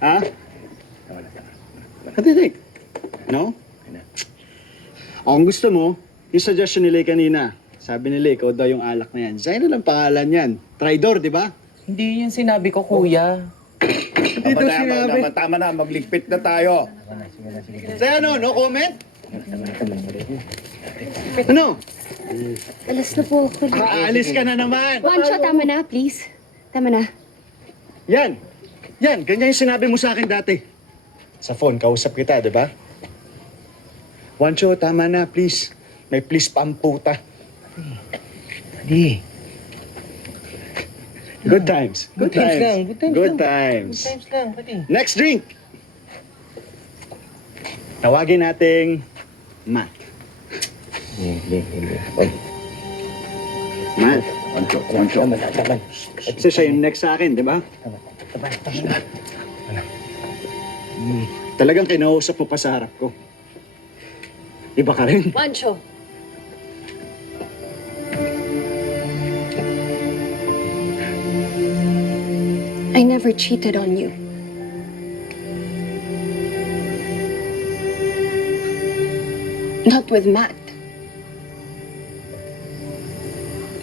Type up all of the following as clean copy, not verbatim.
Ha? What do you think? No? Kung gusto mo, yung suggestion nila kanina, sabi nila ikaw daw yung alak na yan. Sa'yo na lang pangalan yan. Traidor, di ba? Hindi yan sinabi ko, kuya. Dito sinabi. Tama na, magligpit na tayo. Sa'yo ano, no comment? Ano? Alas na po ako. Aalis ka na naman. Juancho, tama na, please. Tama na. Yan. Yan, ganyan yung sinabi mo sa akin dati. Sa phone, kausap kita, di ba? Juancho, tama na, please. May please pamputa. Hindi. Good times. Good times. lang, Good times. Times lang, pati. Next drink. Tawagin nating Matt. Matt. Koncho. Kasi siya yung next sa akin, di ba? Talagang kinausap mo pa sa harap ko. Iba ka rin. Juancho. I never cheated on you. Not with Matt.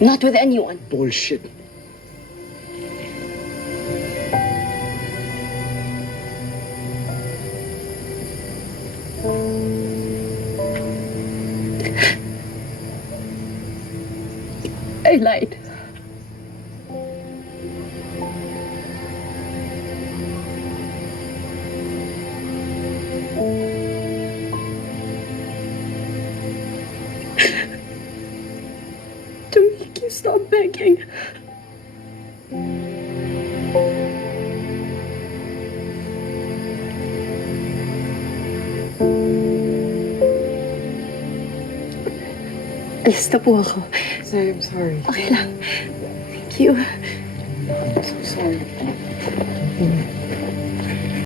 Not with anyone. Bullshit. I lied. To make you stop begging. Alis na po ako. I'm sorry. Okay lang. Thank you. I'm so sorry.